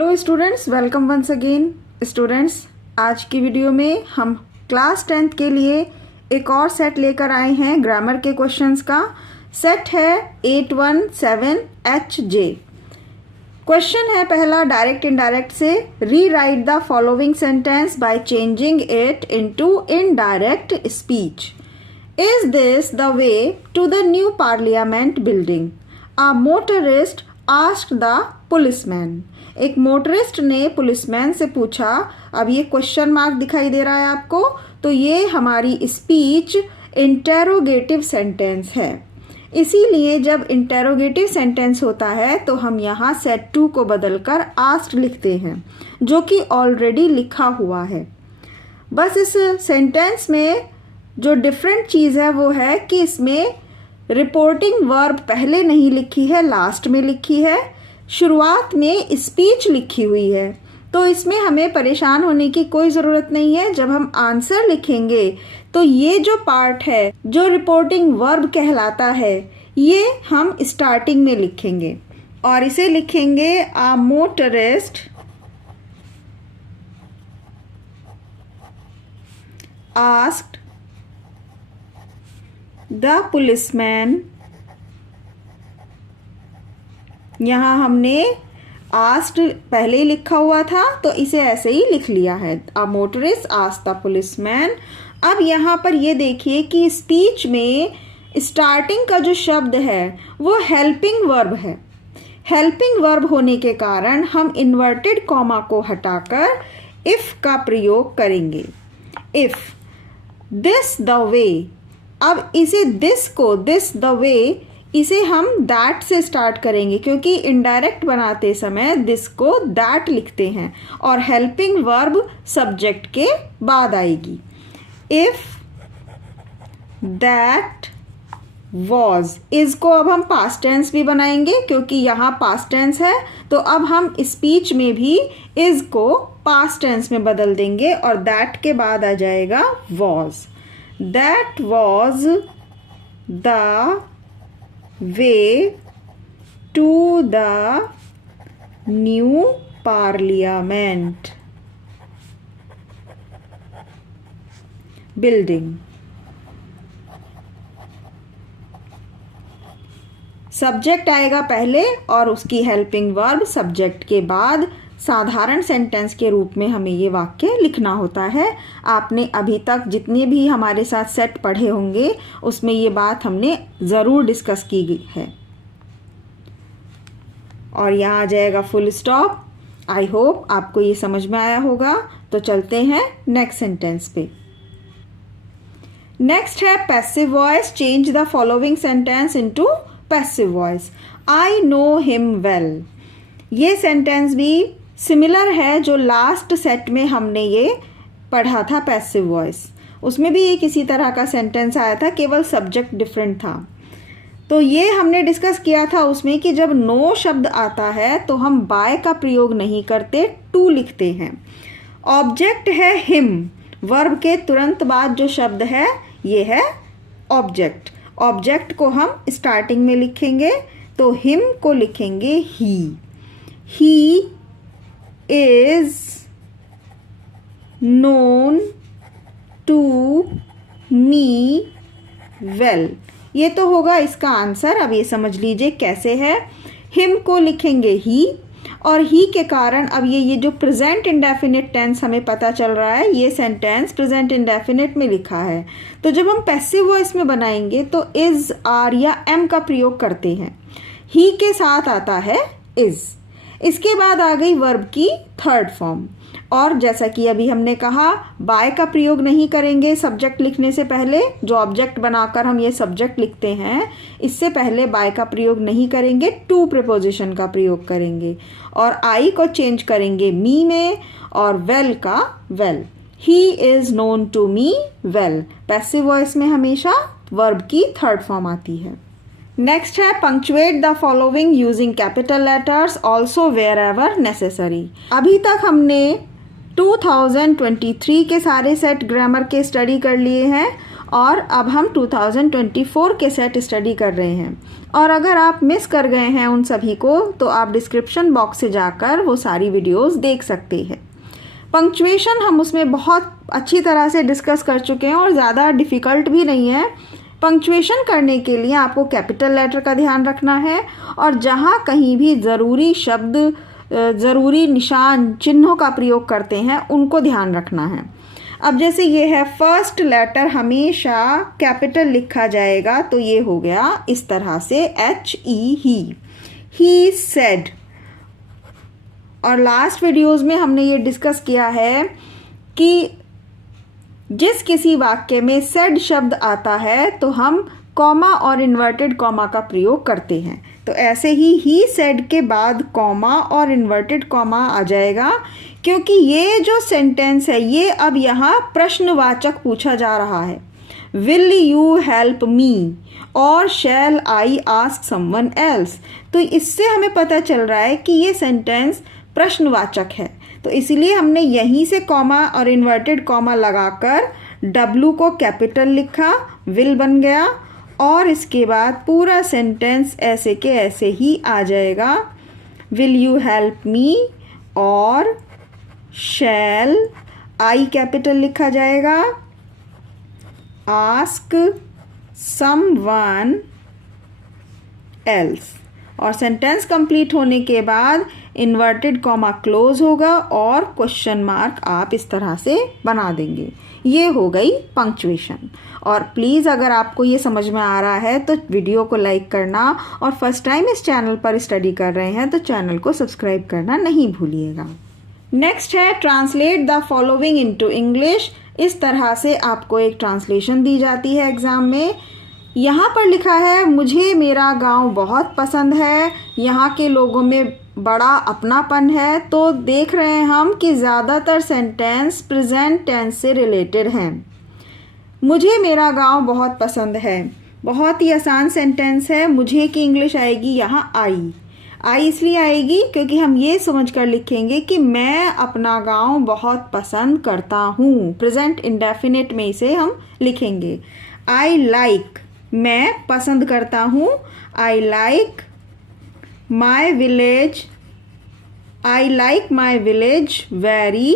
Hello students, welcome once again. Students, आज की video में हम क्लास 10th के लिए एक और सेट लेकर आए हैं। ग्रामर के क्वेश्चंस का सेट है 817HJ। क्वेश्चन है पहला, डायरेक्ट इनडायरेक्ट से। Rewrite the following sentence by changing it into indirect speech. Is this the way to the new parliament building? A motorist asked the policeman. एक motorist ने policeman से पूछा। अब ये question mark दिखाई दे रहा है आपको, तो ये हमारी स्पीच इंटेरोगेटिव सेंटेंस है। इसीलिए जब इंटेरोगेटिव सेंटेंस होता है तो हम यहाँ सेट 2 को बदलकर आस्क्ड लिखते हैं, जो कि ऑलरेडी लिखा हुआ है। बस इस सेंटेंस में जो डिफरेंट चीज़ है वो है कि इसमें रिपोर्टिंग वर्ब पहले नहीं लिखी है, लास्ट में लिखी है। शुरुआत में स्पीच लिखी हुई है, तो इसमें हमें परेशान होने की कोई ज़रूरत नहीं है। जब हम आंसर लिखेंगे तो ये जो पार्ट है जो रिपोर्टिंग वर्ब कहलाता है, ये हम स्टार्टिंग में लिखेंगे और इसे लिखेंगे अ मोटरिस्ट आस्क्ड द पुलिसमैन। यहाँ हमने आस्क्ड पहले ही लिखा हुआ था, तो इसे ऐसे ही लिख लिया है, अ मोटरिस्ट आस्क्ड द पुलिसमैन। अब यहाँ पर ये देखिए कि स्पीच में स्टार्टिंग का जो शब्द है वो हेल्पिंग वर्ब है। हेल्पिंग वर्ब होने के कारण हम इन्वर्टेड कॉमा को हटाकर इफ़ का प्रयोग करेंगे। इफ़ दिस द वे, अब इसे दिस द वे इसे हम दैट से स्टार्ट करेंगे, क्योंकि इनडायरेक्ट बनाते समय दिस को दैट लिखते हैं और हेल्पिंग वर्ब सब्जेक्ट के बाद आएगी। इफ दैट वॉज, इज को अब हम पास्ट टेंस भी बनाएंगे, क्योंकि यहाँ पास्ट टेंस है, तो अब हम स्पीच में भी इज को पास्ट टेंस में बदल देंगे और दैट के बाद आ जाएगा was. That was the way to the new parliament building। Subject आएगा पहले और उसकी हेल्पिंग वर्ब सब्जेक्ट के बाद। साधारण सेंटेंस के रूप में हमें ये वाक्य लिखना होता है। आपने अभी तक जितने भी हमारे साथ सेट पढ़े होंगे उसमें ये बात हमने ज़रूर डिस्कस की गई है। और यहाँ आ जाएगा फुल स्टॉप। आई होप आपको ये समझ में आया होगा। तो चलते हैं नेक्स्ट सेंटेंस पे। नेक्स्ट है passive voice. Change the following sentence into passive voice. I know him well. ये सेंटेंस भी सिमिलर है जो लास्ट सेट में हमने ये पढ़ा था पैसिव वॉइस। उसमें भी एक इसी तरह का सेंटेंस आया था, केवल सब्जेक्ट डिफरेंट था। तो ये हमने डिस्कस किया था उसमें कि जब नो शब्द आता है तो हम बाय का प्रयोग नहीं करते, टू लिखते हैं। ऑब्जेक्ट है हिम, वर्ब के तुरंत बाद जो शब्द है ये है ऑब्जेक्ट। ऑब्जेक्ट को हम स्टार्टिंग में लिखेंगे, तो हिम को लिखेंगे ही। ही is known to me well। ये तो होगा इसका आंसर। अब ये समझ लीजिए कैसे है। हिम को लिखेंगे ही, और ही के कारण अब ये जो प्रेजेंट इंडेफिनिट टेंस हमें पता चल रहा है, ये सेंटेंस प्रेजेंट इंडेफिनिट में लिखा है। तो जब हम पैसिव वॉइस में बनाएंगे तो इज, आर या एम का प्रयोग करते हैं। ही के साथ आता है इज। इसके बाद आ गई वर्ब की थर्ड फॉर्म। और जैसा कि अभी हमने कहा, बाय का प्रयोग नहीं करेंगे सब्जेक्ट लिखने से पहले। जो ऑब्जेक्ट बनाकर हम ये सब्जेक्ट लिखते हैं, इससे पहले बाय का प्रयोग नहीं करेंगे, टू प्रीपोजिशन का प्रयोग करेंगे। और आई को चेंज करेंगे मी में और वेल का well. He is known to me well. Passive voice में हमेशा वर्ब की थर्ड फॉर्म आती है। नेक्स्ट है punctuate the following using capital letters also wherever necessary. अभी तक हमने 2023 के सारे सेट ग्रामर के स्टडी कर लिए हैं और अब हम 2024 के सेट स्टडी कर रहे हैं। और अगर आप मिस कर गए हैं उन सभी को तो आप डिस्क्रिप्शन बॉक्स से जाकर वो सारी वीडियोस देख सकते हैं। पंक्चुएशन हम उसमें बहुत अच्छी तरह से डिस्कस कर चुके हैं और ज़्यादा डिफ़िकल्ट भी नहीं है। पंक्चुएशन करने के लिए आपको कैपिटल लेटर का ध्यान रखना है और जहाँ कहीं भी ज़रूरी शब्द, ज़रूरी निशान, चिन्हों का प्रयोग करते हैं उनको ध्यान रखना है। अब जैसे ये है, फर्स्ट लेटर हमेशा कैपिटल लिखा जाएगा, तो ये हो गया इस तरह से HE, ही सेड। और लास्ट वीडियोज़ में हमने ये डिस्कस किया है कि जिस किसी वाक्य में सेड शब्द आता है तो हम कॉमा और इन्वर्टेड कॉमा का प्रयोग करते हैं। तो ऐसे ही सेड के बाद कॉमा और इन्वर्टेड कॉमा आ जाएगा, क्योंकि ये जो सेंटेंस है ये अब यहाँ प्रश्नवाचक पूछा जा रहा है। विल यू हेल्प मी और शैल आई आस्क समवन एल्स। तो इससे हमें पता चल रहा है कि ये सेंटेंस प्रश्नवाचक है, तो इसलिए हमने यहीं से कॉमा और इन्वर्टेड कॉमा लगाकर W को कैपिटल लिखा, विल बन गया, और इसके बाद पूरा सेंटेंस ऐसे के ऐसे ही आ जाएगा। विल यू हेल्प मी और शैल, आई कैपिटल लिखा जाएगा, आस्क समवन एल्स। और सेंटेंस कंप्लीट होने के बाद इन्वर्टेड कॉमा क्लोज होगा और क्वेश्चन मार्क आप इस तरह से बना देंगे। ये हो गई पंक्चुएशन। और प्लीज़ अगर आपको ये समझ में आ रहा है तो वीडियो को लाइक करना, और फर्स्ट टाइम इस चैनल पर स्टडी कर रहे हैं तो चैनल को सब्सक्राइब करना नहीं भूलिएगा। नेक्स्ट है translate the following into English. इस तरह से आपको एक ट्रांसलेशन दी जाती है एग्ज़ाम में। यहाँ पर लिखा है, मुझे मेरा गांव बहुत पसंद है, यहाँ के लोगों में बड़ा अपनापन है। तो देख रहे हैं हम कि ज़्यादातर सेंटेंस प्रेजेंट टेंस से रिलेटेड हैं। मुझे मेरा गांव बहुत पसंद है, बहुत ही आसान सेंटेंस है। मुझे की इंग्लिश आएगी यहाँ आई इसलिए आएगी क्योंकि हम ये समझकर लिखेंगे कि मैं अपना गांव बहुत पसंद करता हूँ। प्रेजेंट इंडेफिनिट में इसे हम लिखेंगे। आई लाइक, मैं पसंद करता हूँ। I like my village, I like my village very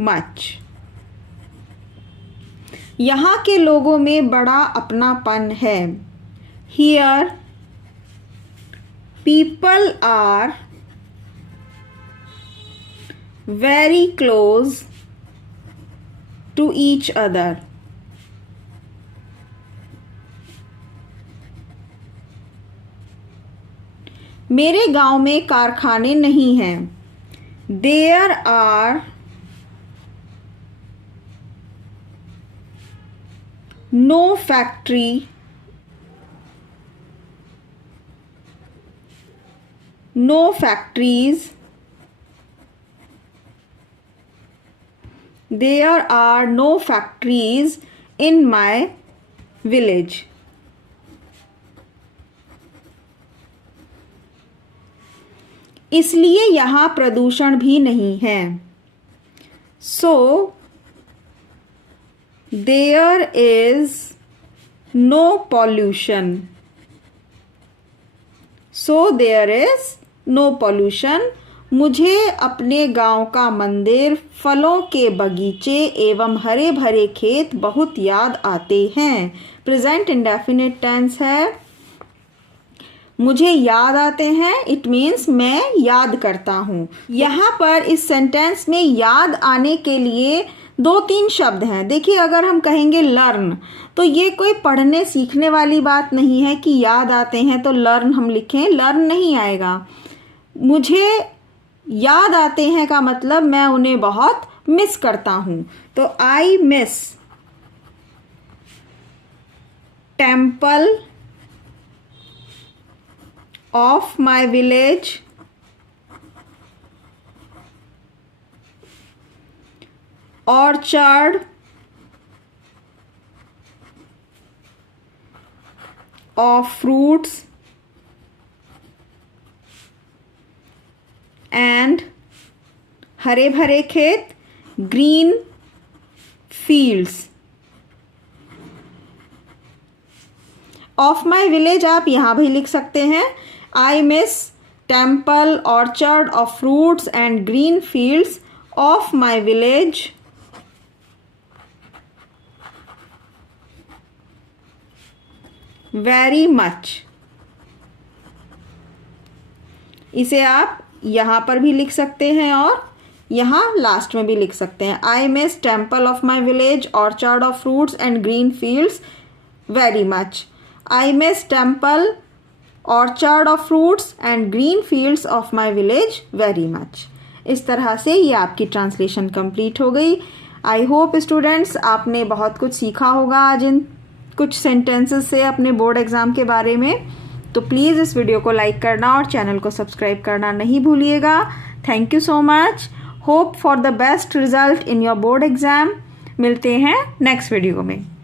much. यहाँ के लोगों में बड़ा अपनापन है। Here people are very close to each other. मेरे गांव में कारखाने नहीं हैं। There are no factory, no factories. There are no factories in my village. इसलिए यहाँ प्रदूषण भी नहीं है। So there is no pollution. So there is no pollution. मुझे अपने गांव का मंदिर, फलों के बगीचे एवं हरे भरे खेत बहुत याद आते हैं। प्रेजेंट इंडेफिनिट टेंस है। मुझे याद आते हैं, इट मीन्स मैं याद करता हूँ। यहाँ पर इस सेंटेंस में याद आने के लिए 2-3 शब्द हैं। देखिए, अगर हम कहेंगे लर्न, तो ये कोई पढ़ने सीखने वाली बात नहीं है कि याद आते हैं तो लर्न हम लिखें, लर्न नहीं आएगा। मुझे याद आते हैं का मतलब मैं उन्हें बहुत मिस करता हूँ। तो I miss temple of my village, orchard of fruits and हरे भरे खेत, green fields। Of my village आप यहाँ भी लिख सकते हैं। I miss temple orchard of fruits and green fields of my village very much. इसे आप यहाँ पर भी लिख सकते हैं और यहाँ लास्ट में भी लिख सकते हैं। I miss temple of my village orchard of fruits and green fields very much. I miss temple orchard of fruits and green fields of my village very much. इस तरह से ये आपकी ट्रांसलेशन कंप्लीट हो गई। आई होप स्टूडेंट्स आपने बहुत कुछ सीखा होगा आज इन कुछ सेंटेंसेस से अपने बोर्ड एग्ज़ाम के बारे में। तो प्लीज़ इस वीडियो को लाइक करना और चैनल को सब्सक्राइब करना नहीं भूलिएगा। Thank you so much. Hope for the best result in your board exam. मिलते हैं नेक्स्ट वीडियो में।